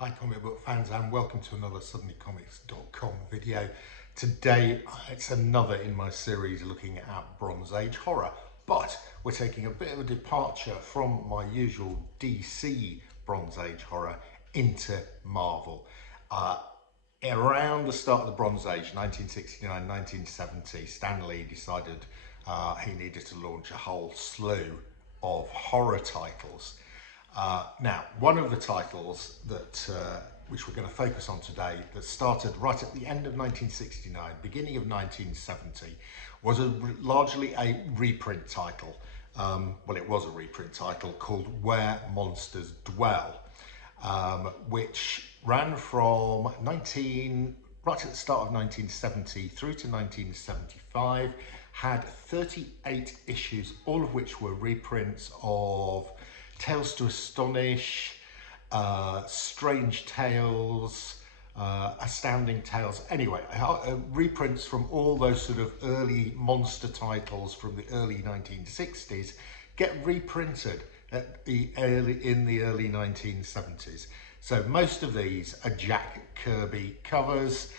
Hi comic book fans, and welcome to another suddenlycomics.com video. Today it's another in my series looking at Bronze Age horror, but we're taking a bit of a departure from my usual DC Bronze Age horror into Marvel. Around the start of the Bronze Age, 1969, 1970, Stan Lee decided he needed to launch a whole slew of horror titles. Now, one of the titles that which we're going to focus on today, that started right at the end of 1969, beginning of 1970, was largely a reprint title. Well, it was a reprint title called Where Monsters Dwell, which ran from right at the start of 1970 through to 1975, had 38 issues, all of which were reprints of Tales to Astonish, Strange Tales, Astounding Tales. Anyway, reprints from all those sort of early monster titles from the early 1960s get reprinted in the early 1970s. So most of these are Jack Kirby covers,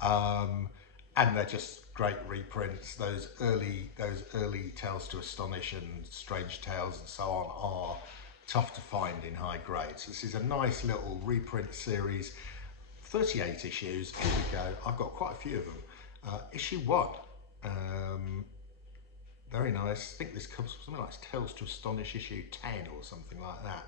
and they're just great reprints. Those early Tales to Astonish and Strange Tales and so on are tough to find in high grades. This is a nice little reprint series, 38 issues. Here we go. I've got quite a few of them. Issue 1. Very nice. I think this comes from something like Tales to Astonish issue 10 or something like that.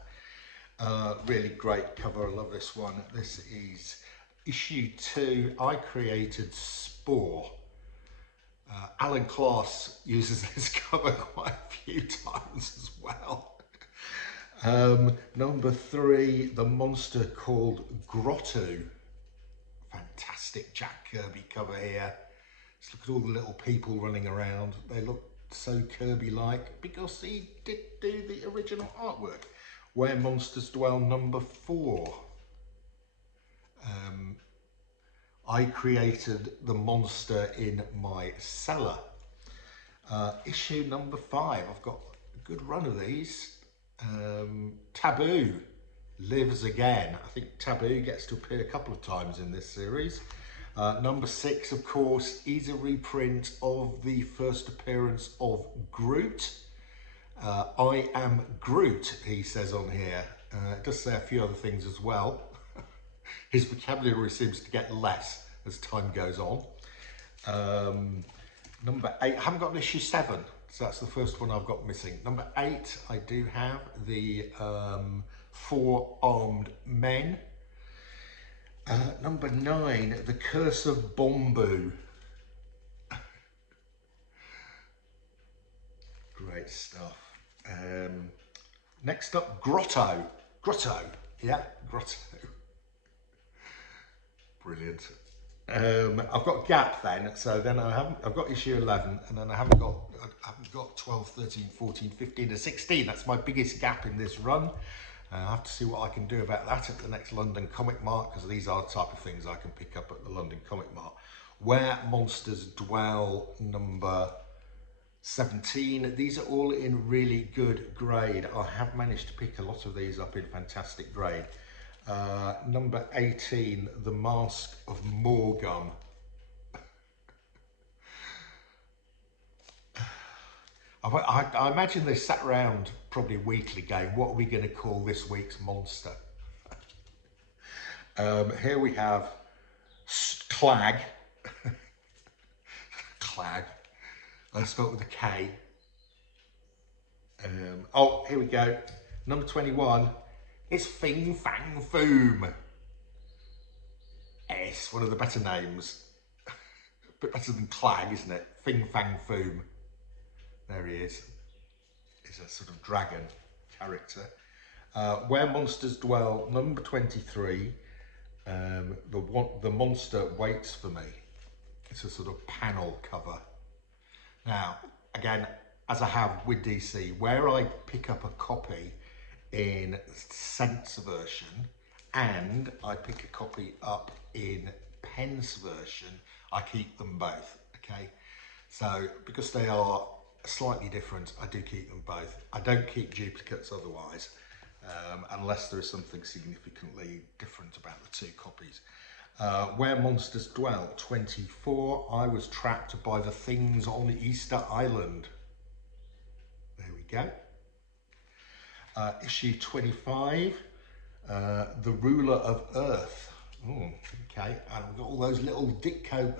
Really great cover. I love this one. This is issue 2. I created Spore. Alan Kloss uses this cover quite a few times as well. Number 3, the monster called Grotto. Fantastic Jack Kirby cover here. Just look at all the little people running around. They look so Kirby-like because he did do the original artwork. Where Monsters Dwell, number 4. I created the monster in my cellar. Issue number 5. I've got a good run of these. Taboo lives again. I think Taboo gets to appear a couple of times in this series. Number 6, of course, is a reprint of the first appearance of Groot. I am Groot, he says on here. It does say a few other things as well. His vocabulary seems to get less as time goes on. Number 8, I haven't got an issue 7, so that's the first one I've got missing. Number 8, I do have the 4 Armed Men. Number 9, The Curse of Bombu. Great stuff. Next up, Grotto. Yeah, Grotto. Brilliant. I've got Gap then, so then I've got issue 11, and then I haven't got 12, 13, 14, 15 and 16. That's my biggest gap in this run. I have to see what I can do about that at the next London Comic Mart, because these are the type of things I can pick up at the London Comic Mart. Where Monsters Dwell, number 17. These are all in really good grade. I have managed to pick a lot of these up in fantastic grade. Number 18, The Mask of Morgum. I imagine they sat around probably weekly going, what are we going to call this week's monster? Here we have Clag. Clag. I spelled with a K. Oh, here we go. Number 21. It's Fing Fang Foom. It's one of the better names. A bit better than Clag, isn't it? Fing Fang Foom. There he is. He's a sort of dragon character. Where Monsters Dwell, number 23. The Monster Waits for Me. It's a sort of panel cover. Now, again, as I have with DC, where I pick up a copy in Scent's version and I pick a copy up in Penn's version, I keep them both, okay? So because they are slightly different, I do keep them both. I don't keep duplicates otherwise. unless there is something significantly different about the two copies. Where Monsters Dwell 24, I was trapped by the things on Easter Island. There we go. Issue 25, The Ruler of Earth. Okay, and we've got all those little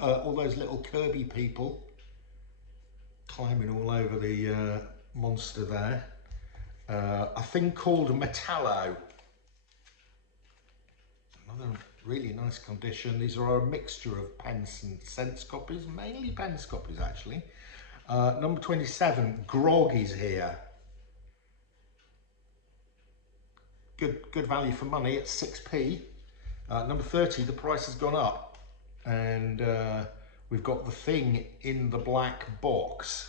all those little Kirby people climbing all over the monster there. A thing called Metallo. Another really nice condition. These are a mixture of pence and cents copies, mainly pence copies actually. Number 27, Grog is here. Good value for money at 6p. Number 30, the price has gone up, and we've got the thing in the black box.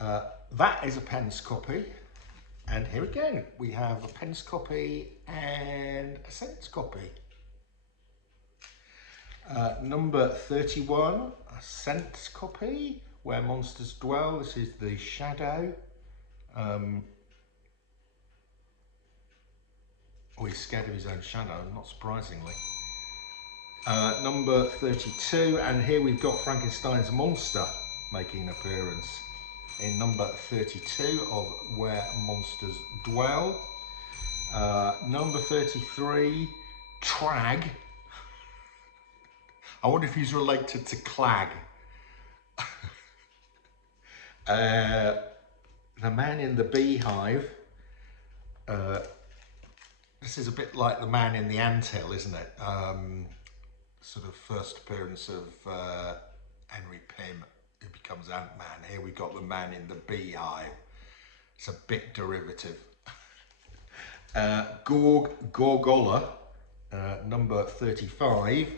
That is a pence copy, and here again we have a pence copy and a cents copy. Number 31, a cents copy, Where Monsters Dwell. This is the Shadow. He's scared of his own shadow, not surprisingly. Number 32, and here we've got Frankenstein's monster making an appearance in number 32 of Where Monsters Dwell. Number 33, Trag. I wonder if he's related to Clag. The Man in the Beehive. This is a bit like the Man in the Anthill, isn't it? Sort of first appearance of Henry Pym, who becomes Ant-Man. Here we've got the Man in the Beehive. It's a bit derivative. Gorgola, number 35.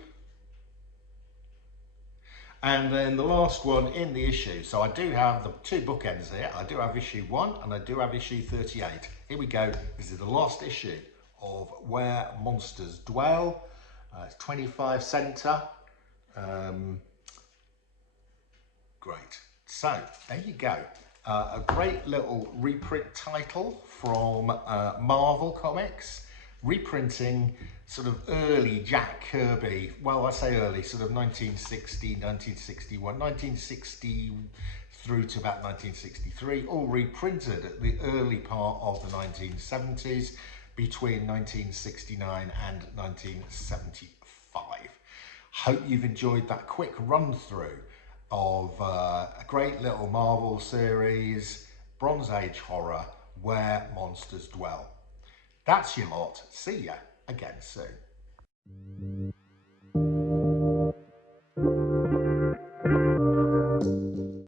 And then the last one in the issue. So I do have the two bookends here. I do have issue 1 and I do have issue 38. Here we go. This is the last issue of Where Monsters Dwell. It's 25 center. Great. So there you go. A great little reprint title from Marvel Comics, reprinting sort of early Jack Kirby, well I say early, sort of 1960, 1961, 1960 through to about 1963, all reprinted at the early part of the 1970s, between 1969 and 1975. Hope you've enjoyed that quick run through of a great little Marvel series, Bronze Age horror, Where Monsters Dwell. That's your lot. See ya again soon.